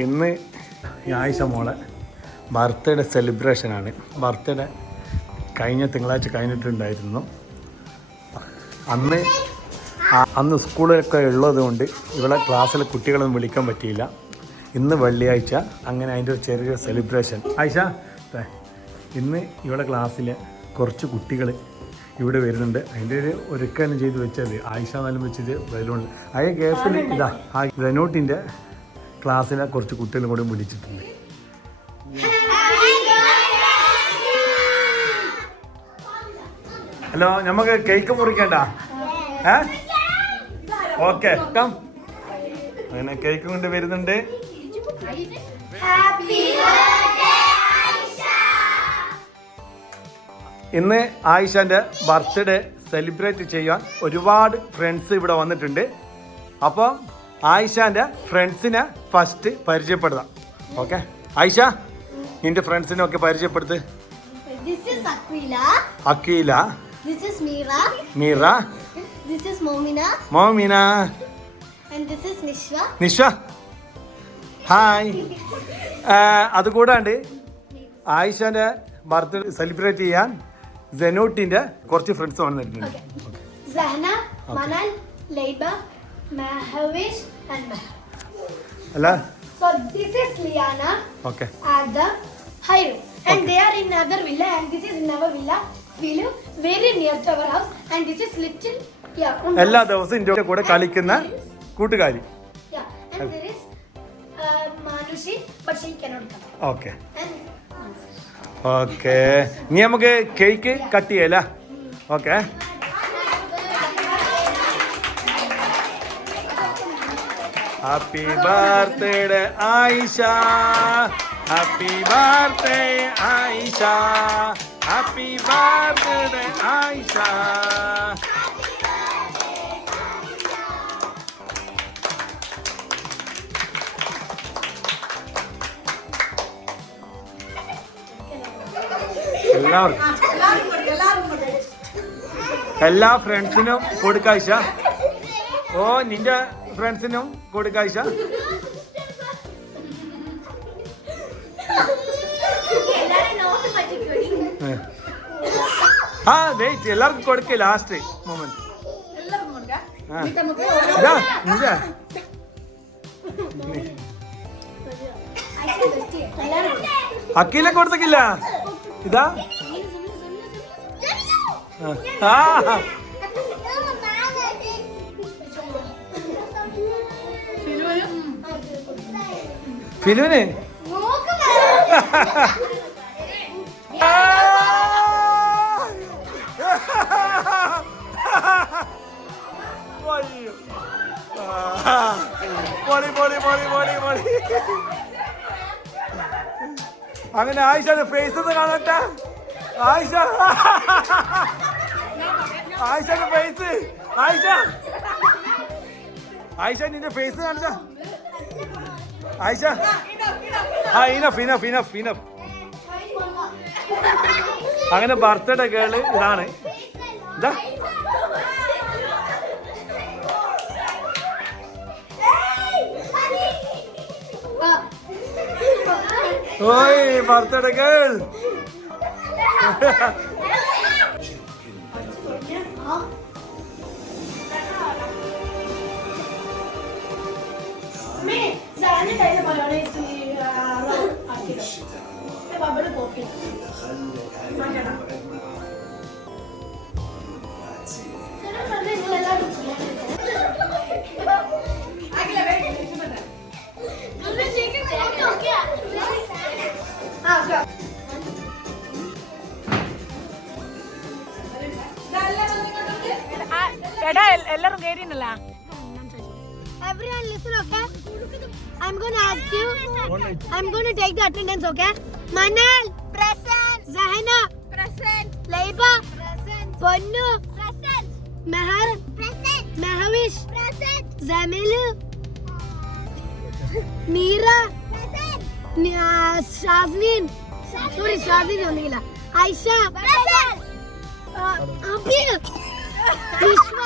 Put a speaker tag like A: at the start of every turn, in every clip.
A: ഇന്ന് ആയിഷ മോളെ birthday സെലിബ്രേഷനാണ്. Birthday കഴിഞ്ഞ തിങ്കളാഴ്ച കഴിഞ്ഞിട്ടുണ്ടായിരുന്നു. അന്ന് അന്ന് സ്കൂളിലൊക്കെ ഉള്ളത് കൊണ്ട് ഇവിടെ ക്ലാസ്സിലെ കുട്ടികളൊന്നും വിളിക്കാൻ പറ്റിയില്ല. ഇന്ന് വെള്ളിയാഴ്ച അങ്ങനെ അതിന്റെ ഒരു ചെറിയ സെലിബ്രേഷൻ. ആയിഷ ഇന്ന് ഇവിടെ ക്ലാസ്സിലെ കുറച്ച് കുട്ടികൾ ഇവിടെ വരുന്നുണ്ട്. അതിന്റെ ഒരു ഒരുക്കാനും ചെയ്ത് വെച്ചത്. ആയിഷ എന്നാലും വെച്ചിട്ട് ബലൂൺ ആ ഗ്യാപ്പിൽ ഇതാ ആ റെനോട്ടിന്റെ ക്ലാസ്സിലെ കുറച്ച് കുട്ടികളും കൂടി വിളിച്ചിട്ടുണ്ട്. ഹലോ നമുക്ക് കേക്ക് മുറിക്കണ്ട? ഓക്കെ. അങ്ങനെ കേക്ക് കൊണ്ട് വരുന്നുണ്ട്. ഇന്ന് ആയിഷാന്റെ ബർത്ത്ഡേ സെലിബ്രേറ്റ് ചെയ്യാൻ ഒരുപാട് ഫ്രണ്ട്സ് ഇവിടെ വന്നിട്ടുണ്ട്. അപ്പോൾ ആയിഷാന്റെ ഫ്രണ്ട്സിനെ ഫസ്റ്റ് പരിചയപ്പെടുത്താം. ഓക്കെ ആയിഷ നിന്റെ ഫ്രണ്ട്സിനെ ഒക്കെ പരിചയപ്പെടുത്ത്. അക്കീല. മീറ. മോമിന. നിഷ ഹായ് അതുകൂടാണ്ട് ആയിഷാന്റെ ബർത്ത്ഡേ സെലിബ്രേറ്റ് ചെയ്യാൻ ജനോട്ടിന്റെ കുറച്ച് ഫ്രണ്ട്സ് വന്നിട്ടുണ്ട്.
B: Mahavish, and Mahav.
A: Allah?
B: So this is Liana,
A: Okay.
B: at the high room. And they are in another villa and this is in our villa. We live very near to our house and this is little yeah. on
A: എല്ലാ
B: the-
A: ദിവസവും ഇന്ത്യയുടെ കൂടെ കളിക്കുന്ന കൂട്ടുകാരി
B: Yeah. And there is uh, Manushi, but she cannot come.
A: Okay
B: And
A: okay ഇനി നമുക്ക് cake cut ചെയ്യല okay happy birthday Ayisha happy birthday Ayisha happy birthday Ayisha എല്ലാവർക്കും എല്ലാ ഫ്രണ്ട്സിനും കൊടുക്കാഴ്ച ഓ നിന്റെ ഫ്രണ്ട്സിനും കൂടിക്കാഴ്ച. ആ വെയിറ്റ് എല്ലാവർക്കും കൊടുക്കേ ലാസ്റ്റ് മൊമെന്റ് അക്കീലെ കൊടുത്തില്ല ഇതാ ആ. ഫിലുവിന്. പൊളി പൊളി പൊളി പൊളി പൊളി. അങ്ങനെ ആയിഷയുടെ ഫേസ് ഒന്ന് കാണട്ടെ. ആയിഷ. ആയിഷയുടെ ഫേസ് ആയിഷ. ആയിഷ നിന്റെ ഫേസ് കാണിച്ച. ആയിഷ ആ ഇനഫ് ഇനഫ് ഇനഫ് ഇനഫ് അങ്ങനെ ബർത്ത്ഡേ ഗേൾ ഇതാണ്. എന്താ ഓയ് birthday girl
C: കേറിനല്ല
B: Everyone listen, okay? I'm going to ask you. I'm going to take the attendance, okay? Manal. Present. Zahana. Present. Laiba. Present. Ponnu. Present. Mahar. Present. Mahavish. Present. Zamilu. Meera. Present. Shaznin. Sorry, Shaznin ഒന്നുമില്ല Aisha Abil Vishwa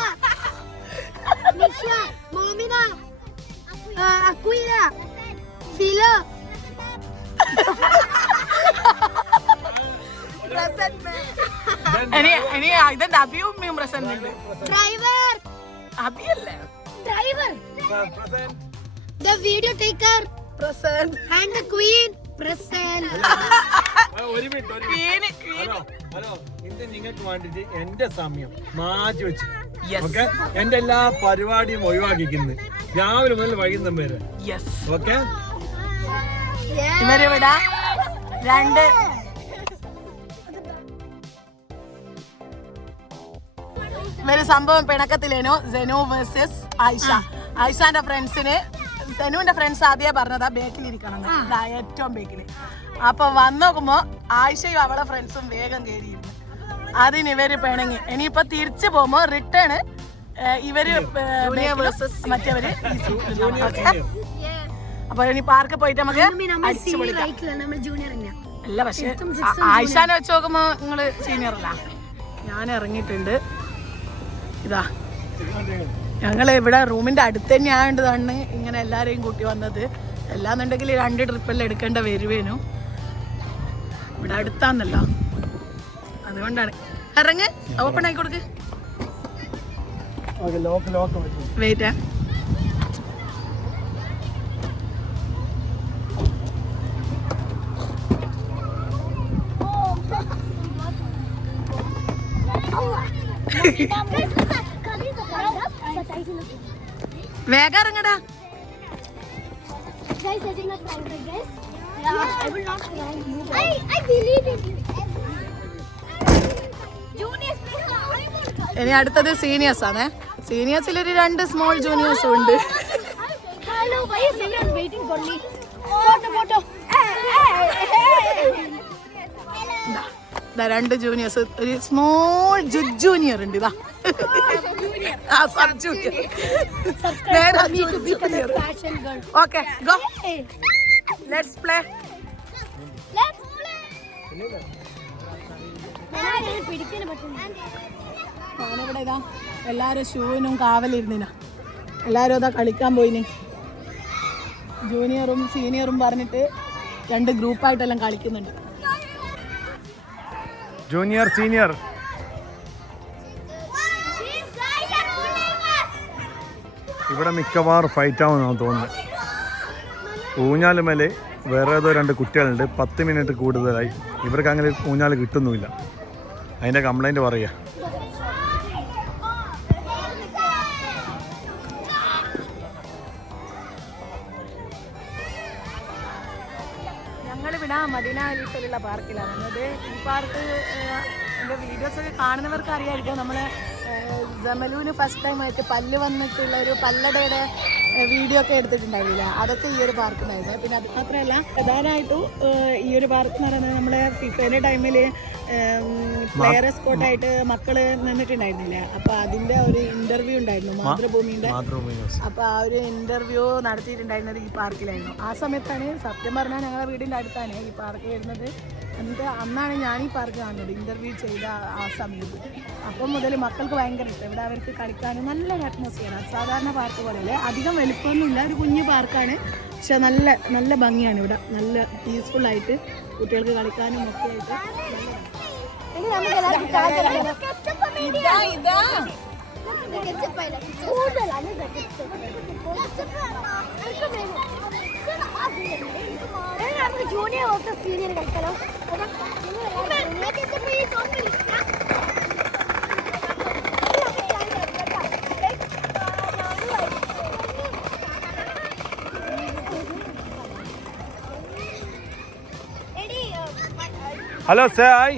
B: Misha,
C: Momina, Acuida, ah, ah, Filo. Present present.
B: Driver.
C: Abiel.
B: Driver. Present. The video
C: taker.
B: Present. And the queen.
A: Present. Queen, queen.
C: Ah,
A: hello ഇന്ന് നിങ്ങൾക്ക് വേണ്ടിട്ട് എന്റെ സമയം മാറ്റി വെച്ച്. Okay? എന്റെ എല്ലാ പരിപാടിയും ഒഴിവാക്കിക്കുന്നു രാവിലെ മുതൽ വൈകുന്നേരം വരെ.
C: Yes
A: okay?
C: ഇവരിവിടെ രണ്ട്. ഇവർ സംഭവം പിണക്കത്തിലേനു. സെനു വേഴ്സസ് ആയിഷ ആയിഷാന്റെ ഫ്രണ്ട്സിന് സെനുവിന്റെ ഫ്രണ്ട്സ് ആദ്യമേ പറഞ്ഞതാ ബേക്കിൽ ഇരിക്കണം. ഏറ്റവും ബേക്കിൽ അപ്പൊ വന്നു നോക്കുമ്പോ ആയിഷയും അവളെ ഫ്രണ്ട്സും വേഗം കയറിയിരുന്നു അതിന് ഇവർ പിണങ്ങി. ഇനിയിപ്പൊ തിരിച്ചു പോകുമ്പോ റിട്ടേൺ ഇവർ മറ്റവര്. അപ്പൊ ഇനി പാർക്ക് പോയിട്ട് നമുക്ക് അല്ല പക്ഷെ ആയിഷാനെ വെച്ച് നോക്കുമ്പോ നിങ്ങൾ സീനിയർ അല്ല. ഞാൻ ഇറങ്ങിയിട്ടുണ്ട്. ഇതാ. ഞങ്ങൾ ഇവിടെ റൂമിന്റെ അടുത്ത് തന്നെ ആയതാണ് ഇങ്ങനെ എല്ലാവരെയും കൂട്ടി വന്നത് എല്ലാന്നുണ്ടെങ്കിൽ രണ്ട് ട്രിപ്പെല്ലാം എടുക്കേണ്ട വരുവേനു ഇവിടെ അടുത്താന്നല്ലോ അതുകൊണ്ടാണ് ഇറങ്ങ് ഓപ്പൺ ആക്കി കൊടുക്ക്
A: ലോക്ക് ലോക്ക് പറ്റും
C: വെയിറ്റ് വേഗം ഇറങ്ങടാ. ഇനി അടുത്തത് സീനിയേഴ്സ് ആണ്. സീനിയേഴ്സിൽ ഒരു രണ്ട് സ്മോൾ ജൂനിയേഴ്സും ഉണ്ട്. രണ്ട് ജൂനിയേഴ്സ് ഒരു സ്മോൾ ജുജ് ജൂനിയർ ഉണ്ട് ഇതാ ഓക്കെ ഗോ ലെറ്റ്സ് പ്ലേ ഞാനിവിടെ ഇതാ എല്ലാരും ഷൂവിനും കാവലിരുന്നിന. എല്ലാരും ഇതാ കളിക്കാൻ പോയിന്. ജൂനിയറും സീനിയറും പറഞ്ഞിട്ട് രണ്ട് ഗ്രൂപ്പായിട്ടെല്ലാം കളിക്കുന്നുണ്ട്.
A: ജൂനിയർ സീനിയർ ഇവിടെ മിക്കവാറും ഫൈറ്റ് ആവുമെന്നാണ് തോന്നുന്നത്. ഊഞ്ഞാലുമേലെ വേറെ ഏതോ രണ്ട് കുട്ടികളുണ്ട്. പത്ത് മിനിറ്റ് കൂടുതലായി. ഇവർക്ക് അങ്ങനെ ഊഞ്ഞാൽ കിട്ടുന്നുമില്ല. അതിന്റെ കംപ്ലൈന്റ് പറയുക.
C: ഞങ്ങളിവിടെ മദീന അലീസിലുള്ള പാർക്കിലാണ്. അതായത് ഈ പാർക്ക് എന്റെ വീഡിയോസൊക്കെ കാണുന്നവർക്ക് അറിയാമായിരിക്കും നമ്മൾ ജമലൂന് ഫസ്റ്റ് ടൈം ആയിട്ട് പല്ല് വന്നിട്ടുള്ള ഒരു പല്ലടയുടെ വീഡിയോ ഒക്കെ എടുത്തിട്ടുണ്ടായിരുന്നില്ല. അതൊക്കെ ഈ ഒരു പാർക്കിനായിരുന്നു പിന്നെ അത് മാത്രമല്ല പ്രധാനമായിട്ടും ഈ ഒരു പാർക്ക് എന്ന് പറയുന്നത് നമ്മളെ ഫിഫയുടെ ടൈമിൽ പ്ലെയർ സ്കോട്ടായിട്ട് മക്കൾ നിന്നിട്ടുണ്ടായിരുന്നില്ല. അപ്പൊ അതിന്റെ ഒരു ഇന്റർവ്യൂ ഉണ്ടായിരുന്നു
A: മാതൃഭൂമിയുടെ. അപ്പൊ
C: അപ്പോൾ ആ ഒരു ഇന്റർവ്യൂ നടത്തിയിട്ടുണ്ടായിരുന്നത് ഈ പാർക്കിലായിരുന്നു ആ സമയത്താണ് സത്യം പറഞ്ഞാൽ ഞങ്ങളുടെ വീടിന്റെ അടുത്താണ് ഈ പാർക്ക് വരുന്നത്. എന്നിട്ട് അന്നാണ് ഞാൻ ഈ പാർക്ക് കാണുന്നത്. ഇന്റർവ്യൂ ചെയ്ത ആ- സമയത്ത്. അപ്പം മുതൽ മക്കൾക്ക് ഭയങ്കര ഇഷ്ടം. ഇവിടെ അവർക്ക് കളിക്കാനും നല്ല അറ്റ്മോസ്ഫിയറാണ് സാധാരണ പാർക്ക് പോലെയല്ല. അധികം വലുപ്പമൊന്നുമില്ല. ഒരു കുഞ്ഞു പാർക്കാണ് പക്ഷെ നല്ല നല്ല ഭംഗിയാണ് ഇവിടെ. നല്ല പീസ്ഫുള്ളായിട്ട് കുട്ടികൾക്ക് കളിക്കാനും ഒക്കെ ആയിട്ട്
B: ജൂനിയർ ഓട്ടോ സീനിയർ കളിക്കലോ?
A: Hello say hi